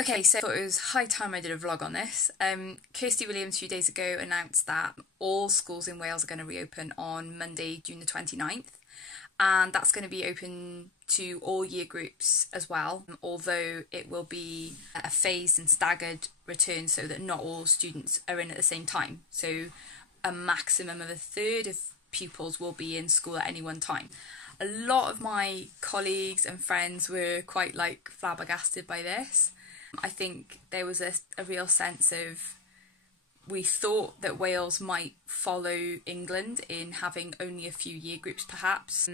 Okay, so I thought it was high time I did a vlog on this. Kirsty Williams a few days ago announced that all schools in Wales are going to reopen on Monday, June the 29th, and that's going to be open to all year groups as well, although it will be a phased and staggered return so that not all students are in at the same time. So a maximum of a third of pupils will be in school at any one time. A lot of my colleagues and friends were quite flabbergasted by this. I think there was a real sense of, we thought that Wales might follow England in having only a few year groups perhaps.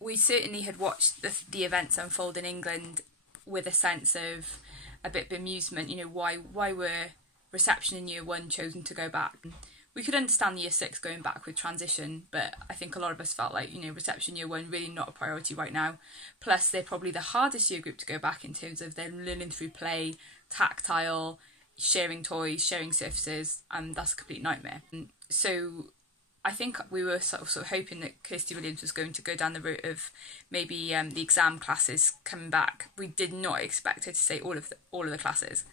We certainly had watched the events unfold in England with a sense of a bit of amusement. Why were reception in year one chosen to go back? We could understand year six going back with transition, but I think a lot of us felt like, reception year one really not a priority right now. Plus, they're probably the hardest year group to go back in terms of they're learning through play, tactile, sharing toys, sharing surfaces, and that's a complete nightmare. So I think we were sort of hoping that Kirsty Williams was going to go down the route of maybe the exam classes coming back. We did not expect her to say all of the classes.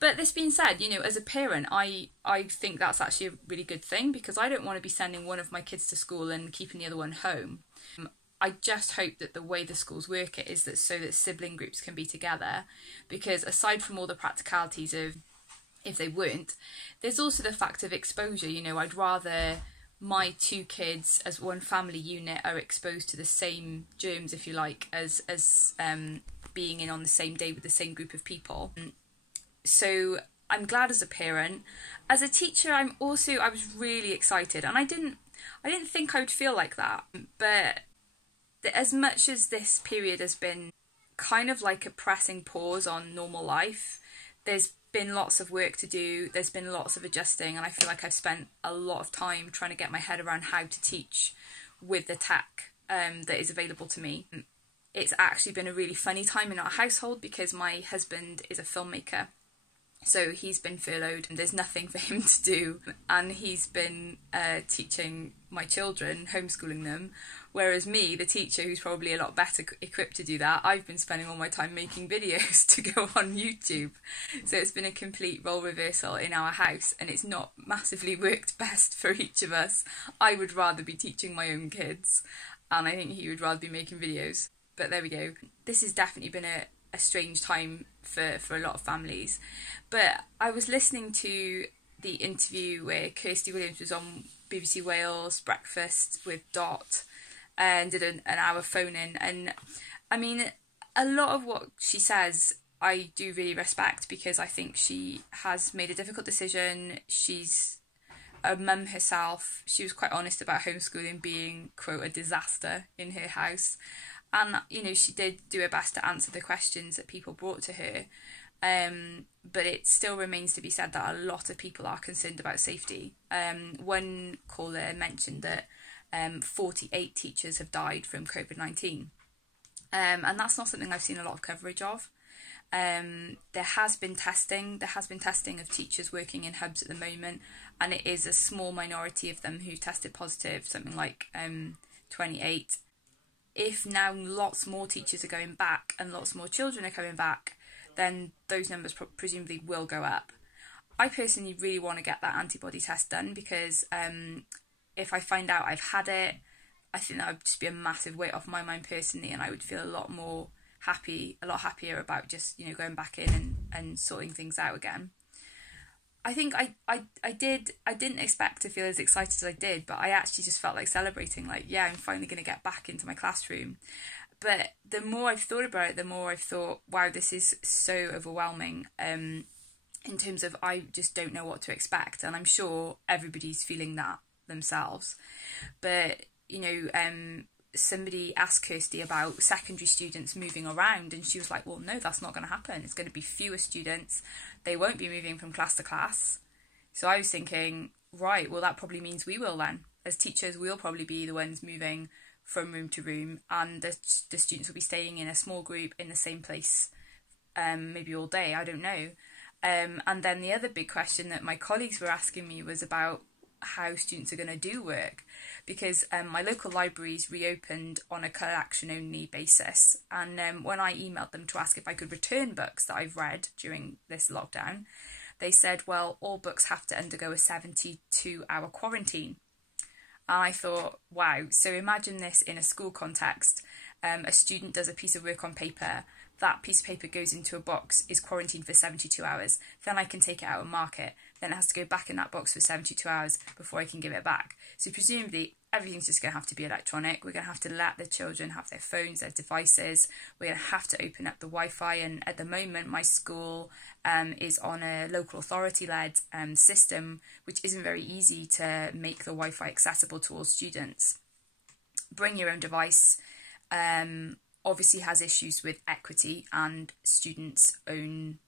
But this being said, as a parent, I think that's actually a really good thing, because I don't want to be sending one of my kids to school and keeping the other one home. I just hope that the way the schools work it is that so that sibling groups can be together, because aside from all the practicalities of if they weren't, there's also the fact of exposure. I'd rather my two kids as one family unit are exposed to the same germs, if you like, as being in on the same day with the same group of people. So I'm glad as a parent. As a teacher, I was really excited, and I didn't think I would feel like that. But as much as this period has been kind of like a pressing pause on normal life, there's been lots of work to do, there's been lots of adjusting, and I feel like I've spent a lot of time trying to get my head around how to teach with the tech that is available to me. It's actually been a really funny time in our household because my husband is a filmmaker. So he's been furloughed and there's nothing for him to do, and he's been teaching my children, homeschooling them, whereas me, the teacher who's probably a lot better equipped to do that, I've been spending all my time making videos to go on YouTube. So it's been a complete role reversal in our house, and it's not massively worked best for each of us. I would rather be teaching my own kids, and I think he would rather be making videos. But there we go. This has definitely been a strange time for a lot of families. But I was listening to the interview where Kirsty Williams was on BBC Wales Breakfast with Dot and did an hour phone in, and I mean, a lot of what she says I do really respect, because I think she has made a difficult decision. She's a mum herself. She was quite honest about homeschooling being, quote, a disaster in her house. And, she did do her best to answer the questions that people brought to her. But it still remains to be said that a lot of people are concerned about safety. One caller mentioned that 48 teachers have died from COVID-19. And that's not something I've seen a lot of coverage of. There has been testing. There has been testing of teachers working in hubs at the moment, and it is a small minority of them who tested positive, something like 28. If now lots more teachers are going back and lots more children are coming back, then those numbers presumably will go up. I personally really want to get that antibody test done, because if I find out I've had it, I think that would just be a massive weight off my mind personally, and I would feel a lot happier about just going back in and sorting things out again. I think I didn't expect to feel as excited as I did, but I actually just felt like celebrating, like, yeah, I'm finally going to get back into my classroom. But the more I've thought about it, the more I've thought, wow, this is so overwhelming in terms of I just don't know what to expect, and I'm sure everybody's feeling that themselves. But, somebody asked Kirsty about secondary students moving around, and she was like, well, no, that's not going to happen. It's going to be fewer students. They won't be moving from class to class. So I was thinking, right, well, that probably means we will then. As teachers, we'll probably be the ones moving from room to room, and the students will be staying in a small group in the same place, maybe all day, I don't know. And then the other big question that my colleagues were asking me was about how students are going to do work, because my local libraries reopened on a collection only basis, and when I emailed them to ask if I could return books that I've read during this lockdown, they said, well, all books have to undergo a 72-hour quarantine. And I thought, wow, so imagine this in a school context. A student does a piece of work on paper, that piece of paper goes into a box, is quarantined for 72 hours, then I can take it out and mark it, then it has to go back in that box for 72 hours before I can give it back. So presumably everything's just going to have to be electronic. We're going to have to let the children have their phones, their devices. We're going to have to open up the Wi-Fi, and at the moment my school is on a local authority-led system, which isn't very easy to make the Wi-Fi accessible to all students. Bring your own device obviously has issues with equity and students' own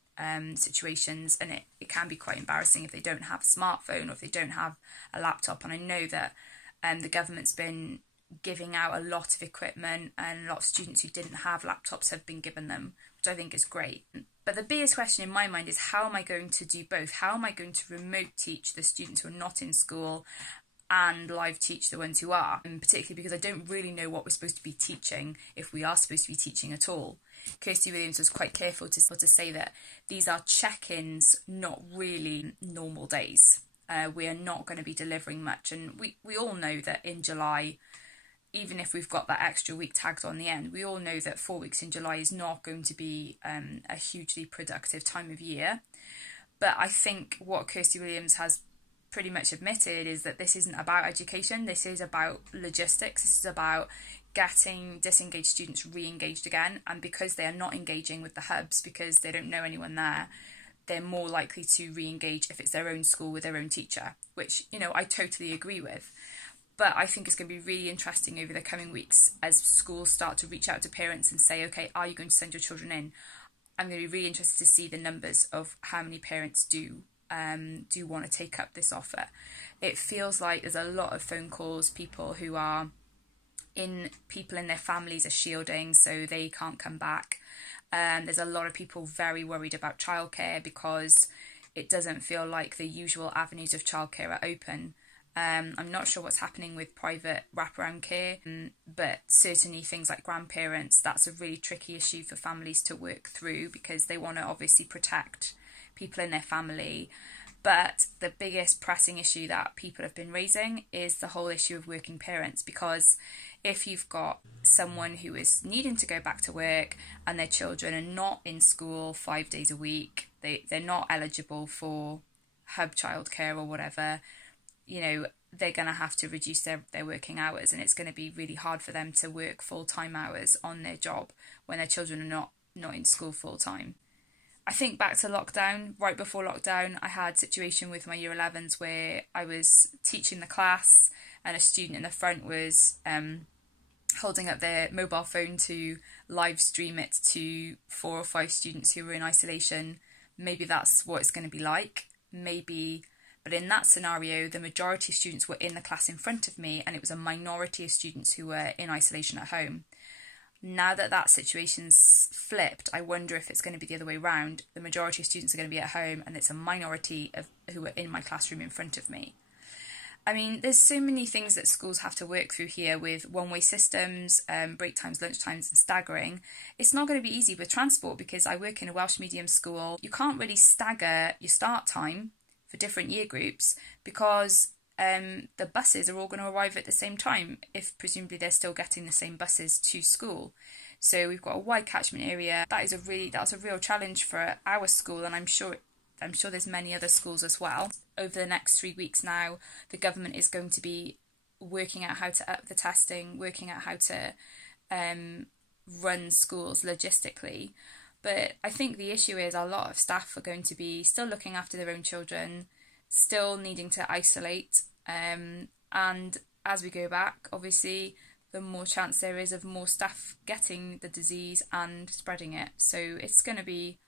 situations, and it can be quite embarrassing if they don't have a smartphone or if they don't have a laptop. And I know that the government's been giving out a lot of equipment, and a lot of students who didn't have laptops have been given them, which I think is great. But the biggest question in my mind is, how am I going to do both? How am I going to remote teach the students who are not in school and live teach the ones who are? And particularly because I don't really know what we're supposed to be teaching, if we are supposed to be teaching at all. Kirsty Williams was quite careful to say that these are check-ins, not really normal days. We are not going to be delivering much, and we all know that in July, even if we've got that extra week tagged on the end, we all know that 4 weeks in July is not going to be a hugely productive time of year. But I think what Kirsty Williams has pretty much admitted is that this isn't about education, this is about logistics, this is about getting disengaged students re-engaged again. And because they are not engaging with the hubs, because they don't know anyone there, they're more likely to re-engage if it's their own school with their own teacher, which, you know, I totally agree with. But I think it's going to be really interesting over the coming weeks as schools start to reach out to parents and say, okay, are you going to send your children in? I'm going to be really interested to see the numbers of how many parents do want to take up this offer. It feels like there's a lot of phone calls, people in their families are shielding so they can't come back. There's a lot of people very worried about childcare because it doesn't feel like the usual avenues of childcare are open. I'm not sure what's happening with private wraparound care, but certainly things like grandparents, that's a really tricky issue for families to work through because they want to obviously protect people in their family. But the biggest pressing issue that people have been raising is the whole issue of working parents, because if you've got someone who is needing to go back to work and their children are not in school 5 days a week, they're not eligible for hub childcare or whatever, you know, they're going to have to reduce their working hours, and it's going to be really hard for them to work full-time hours on their job when their children are not in school full-time. I think back to lockdown, right before lockdown, I had a situation with my year 11s where I was teaching the class and a student in the front was holding up their mobile phone to live stream it to 4 or 5 students who were in isolation. Maybe that's what it's going to be like, maybe. But in that scenario, the majority of students were in the class in front of me, and it was a minority of students who were in isolation at home. Now that that situation's flipped, I wonder if it's going to be the other way around. The majority of students are going to be at home, and it's a minority of who are in my classroom in front of me. I mean, there's so many things that schools have to work through here with one-way systems, break times, lunch times and staggering. It's not going to be easy with transport because I work in a Welsh medium school. You can't really stagger your start time for different year groups because the buses are all going to arrive at the same time, if presumably they're still getting the same buses to school. So we've got a wide catchment area. That's a real challenge for our school, and I'm sure there's many other schools as well. Over the next 3 weeks now, the government is going to be working out how to up the testing, working out how to run schools logistically. But I think the issue is a lot of staff are going to be still looking after their own children, still needing to isolate. And as we go back, obviously, the more chance there is of more staff getting the disease and spreading it. So it's going to be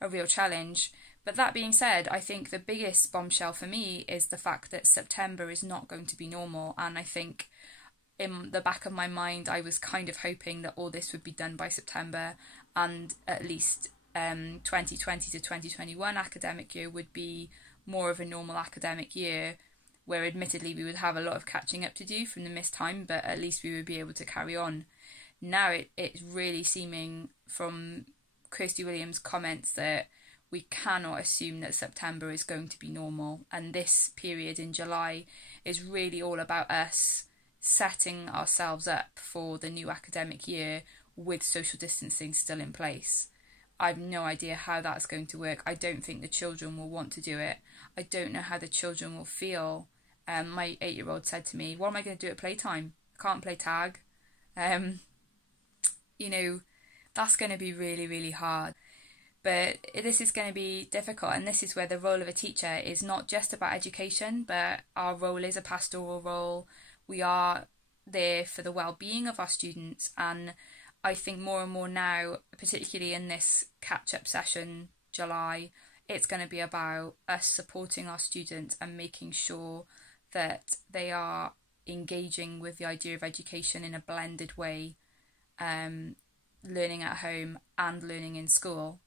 a real challenge. But that being said, I think the biggest bombshell for me is the fact that September is not going to be normal. And I think in the back of my mind, I was kind of hoping that all this would be done by September, and at least 2020 to 2021 academic year would be more of a normal academic year where admittedly we would have a lot of catching up to do from the missed time, but at least we would be able to carry on. Now it's really seeming from Kirsty Williams' comments that we cannot assume that September is going to be normal, and this period in July is really all about us setting ourselves up for the new academic year with social distancing still in place. I've no idea how that's going to work. I don't think the children will want to do it. I don't know how the children will feel. My 8-year-old said to me, what am I going to do at playtime? I can't play tag. That's going to be really, really hard. But this is going to be difficult, and this is where the role of a teacher is not just about education, but our role is a pastoral role. We are there for the well-being of our students, and I think more and more now, particularly in this catch-up session, July, it's going to be about us supporting our students and making sure that they are engaging with the idea of education in a blended way, learning at home and learning in school.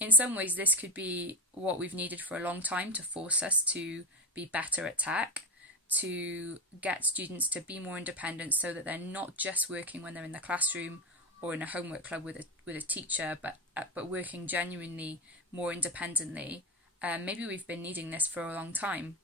In some ways, this could be what we've needed for a long time to force us to be better at tech, to get students to be more independent so that they're not just working when they're in the classroom or in a homework club with a teacher, but working genuinely more independently. Maybe we've been needing this for a long time,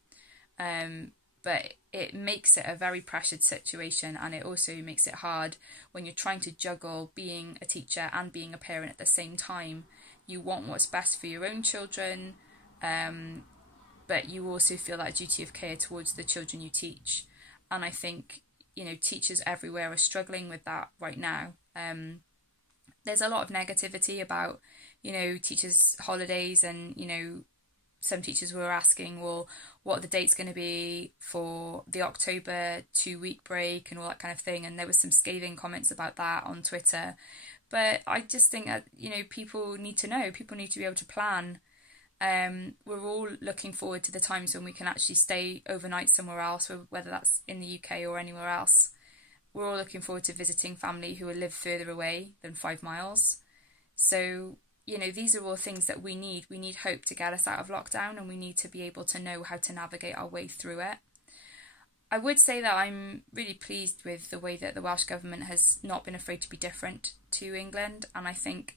but it makes it a very pressured situation, and it also makes it hard when you're trying to juggle being a teacher and being a parent at the same time. You want what's best for your own children, but you also feel that duty of care towards the children you teach. And I think, teachers everywhere are struggling with that right now. There's a lot of negativity about, teachers' holidays, and, some teachers were asking, well, what are the dates going to be for the October 2-week break and all that kind of thing. And there was some scathing comments about that on Twitter. But I just think that, people need to know. People need to be able to plan. We're all looking forward to the times when we can actually stay overnight somewhere else, whether that's in the UK or anywhere else. We're all looking forward to visiting family who live further away than 5 miles. So, these are all things that we need. We need hope to get us out of lockdown, and we need to be able to know how to navigate our way through it. I would say that I'm really pleased with the way that the Welsh Government has not been afraid to be different to England. And I think,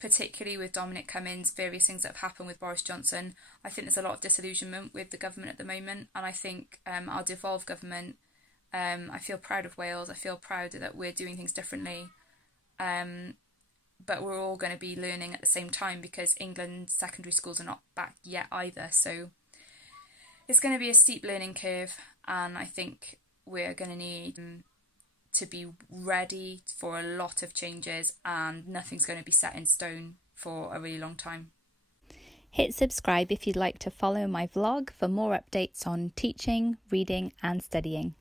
particularly with Dominic Cummings, various things that have happened with Boris Johnson, I think there's a lot of disillusionment with the government at the moment. And I think our devolved government, I feel proud of Wales. I feel proud that we're doing things differently. But we're all going to be learning at the same time, because England's secondary schools are not back yet either. So it's going to be a steep learning curve, and I think we're going to need to be ready for a lot of changes, and nothing's going to be set in stone for a really long time. Hit subscribe if you'd like to follow my vlog for more updates on teaching, reading and studying.